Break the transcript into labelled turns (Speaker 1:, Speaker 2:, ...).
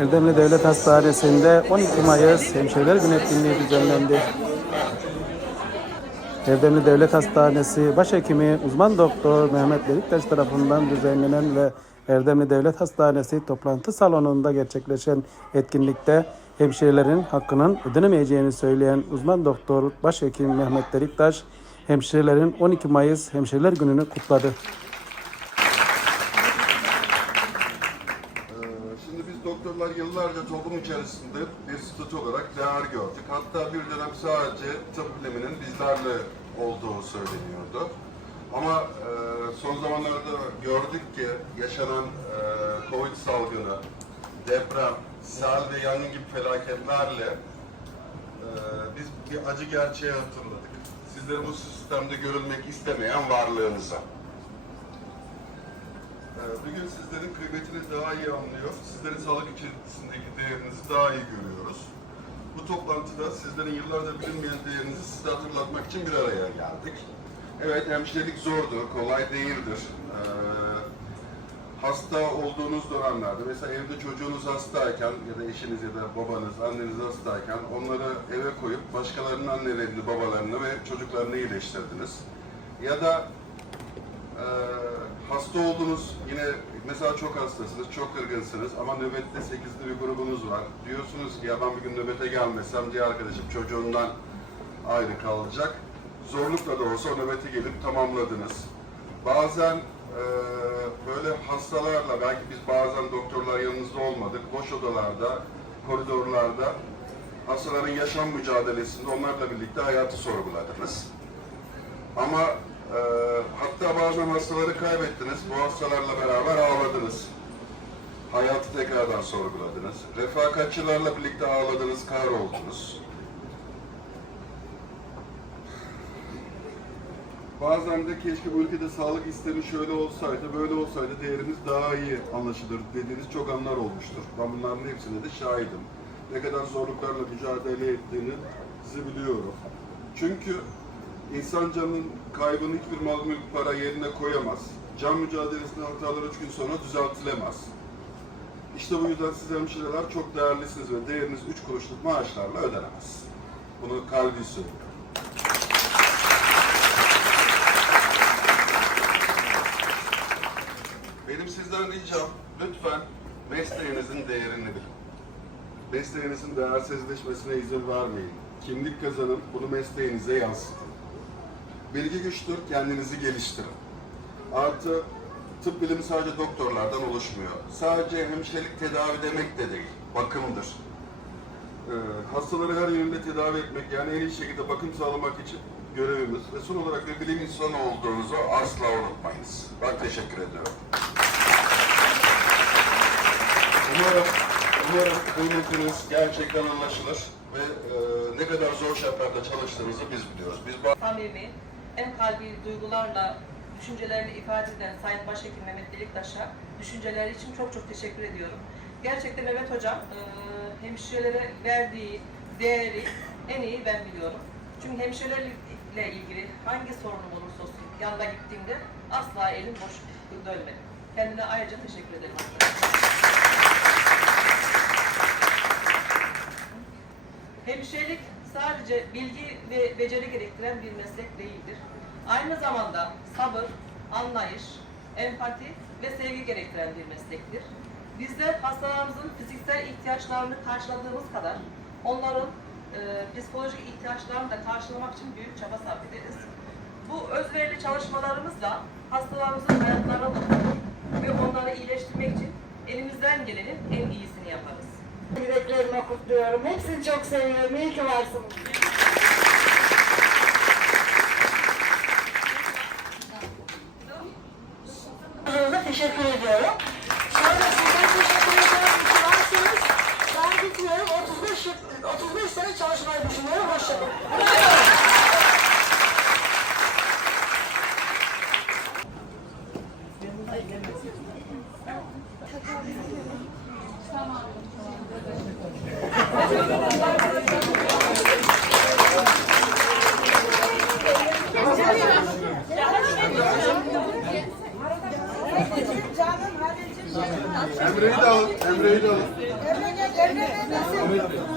Speaker 1: Erdemli Devlet Hastanesi'nde 12 Mayıs Hemşehriler Günü etkinliği düzenlendi. Erdemli Devlet Hastanesi Başhekimi Uzman Doktor Mehmet Deliktaş tarafından düzenlenen ve Erdemli Devlet Hastanesi toplantı salonunda gerçekleşen etkinlikte hemşehrilerin hakkının ödenemeyeceğini söyleyen uzman doktor Başhekim Mehmet Deliktaş, hemşehrilerin 12 Mayıs Hemşehriler Günü'nü kutladı.
Speaker 2: Ee, Şimdi biz doktorlar yıllarca toplum içerisinde bir statü olarak değer gördük. Hatta bir dönem sadece tıp biliminin bizlerle olduğu söyleniyordu. Ama e, son zamanlarda gördük ki yaşanan e, Covid salgını, deprem, sel ve yangın gibi felaketlerle e, biz bir acı gerçeği hatırladık. Sizleri bu sistemde görülmek istemeyen varlığınıza. Ee, Bugün sizlerin kıymetini daha iyi anlıyor, sizlerin sağlık içerisindeki değerinizi daha iyi görüyoruz. Bu toplantıda sizlerin yıllardır bilinmeyen değerinizi size hatırlatmak için bir araya geldik. Evet, hemşirelik zordur, kolay değildir. Ee, hasta olduğunuz dönemlerde, mesela evde çocuğunuz hastayken ya da eşiniz ya da babanız, anneniz hastayken onları eve koyup başkalarının annelerini, babalarını ve çocuklarını iyileştirdiniz. Ya da ee, hasta oldunuz, yine mesela çok hastasınız, çok kırgınsınız ama nöbette 8'li bir grubunuz var. Diyorsunuz ki ya ben bir gün nöbete gelmesem diye arkadaşım çocuğundan ayrı kalacak. Zorlukla da olsa nöbete gelip tamamladınız. Bazen e, böyle hastalarla, belki biz bazen doktorlar yanınızda olmadık, boş odalarda, koridorlarda hastaların yaşam mücadelesinde onlarla birlikte hayatı sorguladınız. Ama e, hatta bazen hastaları kaybettiniz. Bu hastalarla beraber ağladınız. Hayatı tekrardan sorguladınız. Refakatçılarla birlikte ağladınız, kahroldunuz. Bazen de keşke bu ülkede sağlık sistemi şöyle olsaydı, böyle olsaydı değerimiz daha iyi anlaşılır dediğiniz çok anlar olmuştur. Ben bunların hepsine de şahidim. Ne kadar zorluklarla mücadele ettiğinizi biliyorum. Çünkü İnsan canının kaybını hiçbir mal mülk para yerine koyamaz. Can mücadelesinde hatalar üç gün sonra düzeltilemez. İşte bu yüzden siz hemşireler çok değerlisiniz ve değeriniz üç kuruşluk maaşlarla ödenemez. Bunu kalbi söylüyor. Benim sizden ricam lütfen mesleğinizin değerini bilin. Mesleğinizin değersizleşmesine izin vermeyin. Kimlik kazanın, bunu mesleğinize yansıtın. Bilgi güçtür, kendinizi geliştirin. Artı tıp bilimi sadece doktorlardan oluşmuyor. Sadece hemşirelik tedavi demek de değil, bakımdır. Ee, hastaları her yönde tedavi etmek, yani en iyi şekilde bakım sağlamak için görevimiz ve son olarak bir bilim insanı olduğunuzu asla unutmayınız. Ben teşekkür ediyorum. Umarım, umarım kıymetiniz gerçekten anlaşılır ve e, ne kadar zor şartlarda çalıştığınızı biz biliyoruz. Biz
Speaker 3: samimi, en kalbi duygularla düşüncelerini ifade eden Sayın Başhekim Mehmet Deliktaş'a düşünceleri için çok çok teşekkür ediyorum. Gerçekten Mehmet Hocam e, hemşirelere verdiği değeri en iyi ben biliyorum. Çünkü hemşirelerle ilgili hangi sorunum olursa olsun yanına gittiğimde asla elim boş dönmedi. Kendine ayrıca teşekkür ederim. Hemşirelik sadece bilgi ve beceri gerektiren bir meslek değildir. Aynı zamanda sabır, anlayış, empati ve sevgi gerektiren bir meslektir. Bizler hastalarımızın fiziksel ihtiyaçlarını karşıladığımız kadar onların e, psikolojik ihtiyaçlarını da karşılamak için büyük çaba sarf ederiz. Bu özverili çalışmalarımızla hastalarımızın hayatlarını dokunur ve onları iyileştirmek için elimizden gelenin en iyisini yaparız.
Speaker 4: Yüreklerime kutluyorum. Hepsini çok seviyorum. İyi ki varsınız. Teşekkür ediyorum. Sonra size teşekkür ediyorum. İyi ki varsınız. Ben gitmiyorum. 35, yıl- 35 sene çalışmayı düşünüyorum. Hoşçakalın.
Speaker 5: Emre'yi de alın. Emre'yi de alın. Emre gel. Emre.